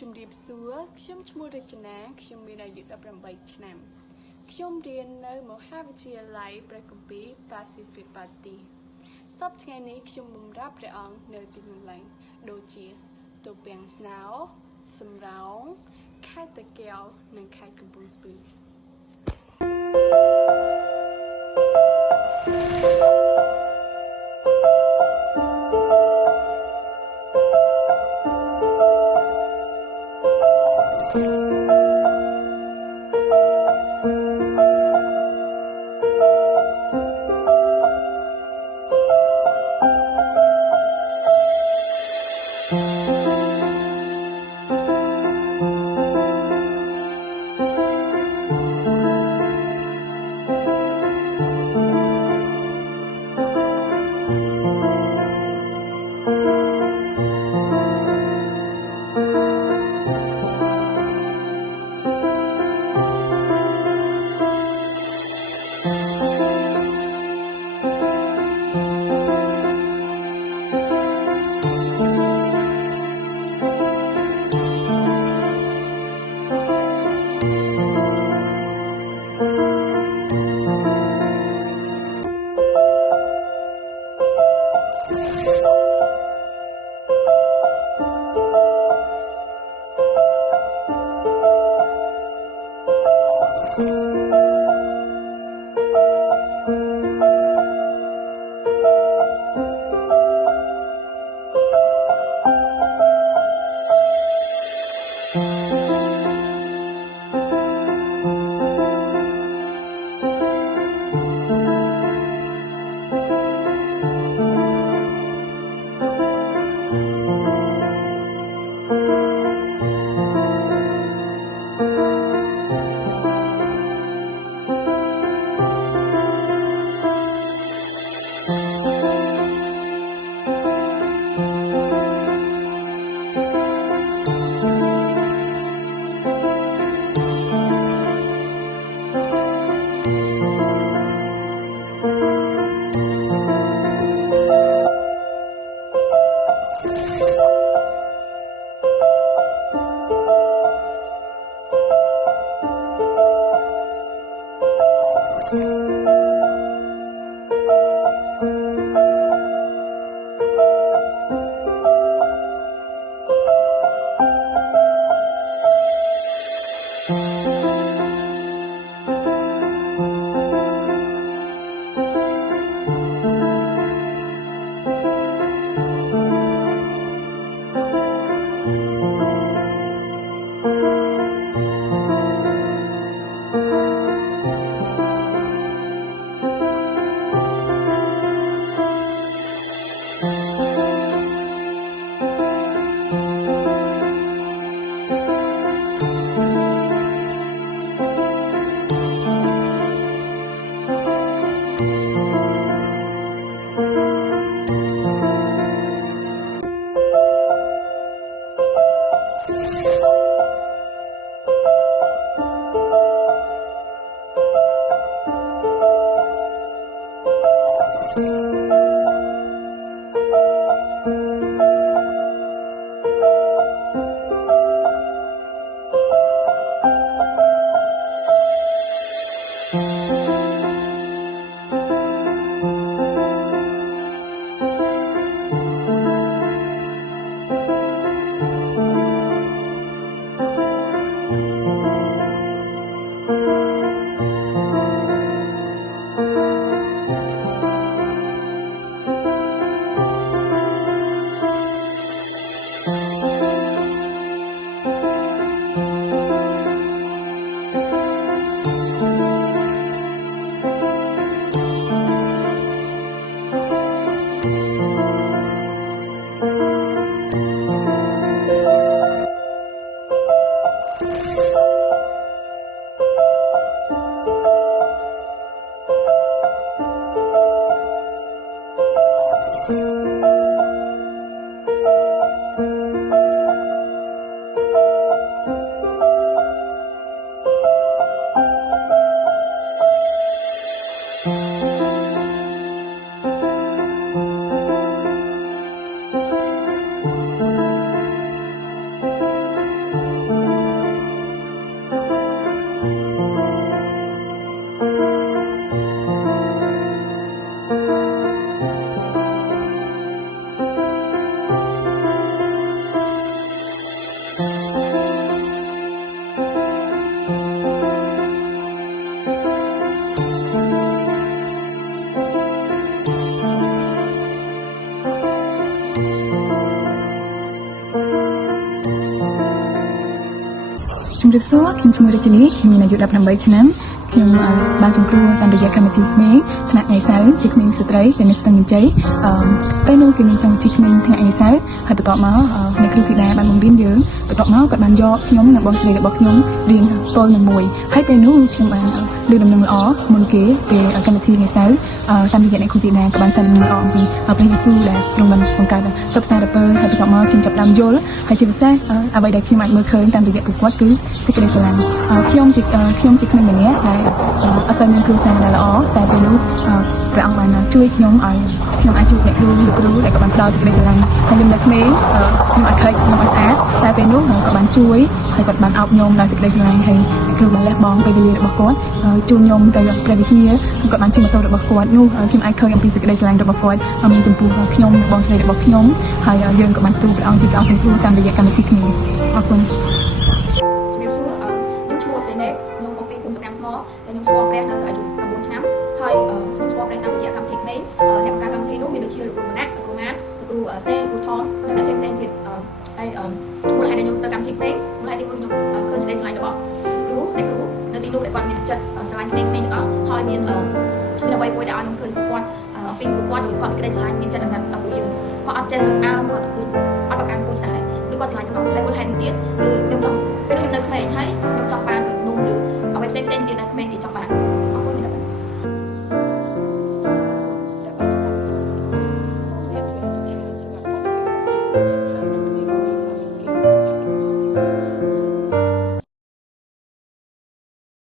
ជំរាបសួរខ្ញុំឈ្មោះរចនាខ្ញុំមានអាយុ18ឆ្នាំខ្ញុំរៀននៅមហាវិទ្យាល័យព្រះគម្ពីរ Pacific Party សប្តាហ៍ថ្ងៃនេះខ្ញុំបម្រើព្រះអង្គនៅទីកន្លែងដូចជាទូពាំងស្នោសំរោងខេត្តតាកែវនិងខេត្តកំពង់ស្ពឺ រឹកសួរខ្ញុំឈ្មោះរាជនីខ្ញុំមានអាយុ18ឆ្នាំខ្ញុំបានសង្គ្រោះតាមរយៈកម្មវិធីក្មេងថ្នាក់ថ្ងៃសៅរ៍ជាក្មេងស្ត្រីដែលនៅស្ទឹងមានជ័យពេលនោះគឺមានកម្មវិធីក្មេងថ្នាក់ថ្ងៃសៅរ៍ហើយបន្ទាប់មកអ្នកគ្រូធីតាបានបង្រៀនយើងបន្ទាប់មកគាត់បានយកខ្ញុំនិងបងស្រីរបស់ខ្ញុំរៀនទល់នឹងមួយហើយពេលនោះខ្ញុំបានលើកដំណឹងល្អមុនគេពេលកម្មវិធីថ្ងៃសៅរ៍តាមរយៈអ្នកគ្រូធីតាក៏បានសាកល្បងល្អអំពីព្រះយេស៊ូវដែលទ្រង់បានបង្កើតសិក្សាដល់ពេលហើយបន្ទាប់មកខ្ញុំចាប់ដើមយល់ហើយជាពិសេសអ្វីដែលខ្ញុំអាចមើលឃើញតាមរយៈពួកគាត់គឺសេចក្តីស្រឡាញ់ខ្ញុំជាក្មេងម្នាក់ដែលអត់សូវមានគ្រូសាស្ត្រដែលល្អតែពេលនោះព្រះអង្គបានជួយខ្ញុំឲ្យខ្ញុំអាចជួបអ្នកគ្រូលោកគ្រូដែលក៏បានផ្ដល់សេចក្តីស្រឡាញ់ហើយខ្ញុំនៅក្មេងខ្ញុំអាចខិតខ្ញុំអត់ស្អាតតែពេលនោះក៏បានជួយហើយគាត់បានអប់ខ្ញុំដោយសេចក្តីស្រឡាញ់ហើយអ្នកគ្រូបានលះបង់ពេលវេលារបស់គាត់ជួយខ្ញុំទៅព្រះវិហារគាត់បានជិះម៉ូតូរបស់គាត់នោះខ្ញុំអាចឃើញអំពីសេចក្តីស្រឡាញ់របស់គាត់មានចំពោះខ្ញុំបងស្រីរបស់ខ្ញុំហើយយើងក៏បានទូលព្រះអង្គជាព្រះអង្គសង្គ្រោះតាមរយៈកម្មវិធីគ្នាអរគុណខ្ញុំមកពីភូមិតាំងថ្មដែលខ្ញុំស្គាល់ព្រះនៅអាយុ9ឆ្នាំហើយខ្ញុំស្គាល់ព្រះតាមរយៈកម្មវិធីក្មេងអ្នកបង្កើតកម្មវិធីនោះមានដូចជាលោកគ្រូមណាក់លោកគ្រូណាតលោកគ្រូសេលោកគ្រូថននិងអ្នកផ្សេងៗទៀតហើយមូលហេតុដែលខ្ញុំទៅកម្មវិធីក្មេងមូលហេតុទីមួយខ្ញុំឃើញសេចក្តីស្រឡាញ់របស់អ្នកគ្រូនៅទីនោះដែលគាត់មានចិត្តស្រឡាញ់ក្មេងៗទាំងអស់ហើយមានអ្វីមួយដែលឲ្យខ្ញុំឃើញពួកគាត់អំពីពួកគាត់ដូចគាត់មានក្តីស្រឡាញ់មានចិត្តអាណិតដល់ពួកយើងគាត់អត់ចេះរឿងអើគាត់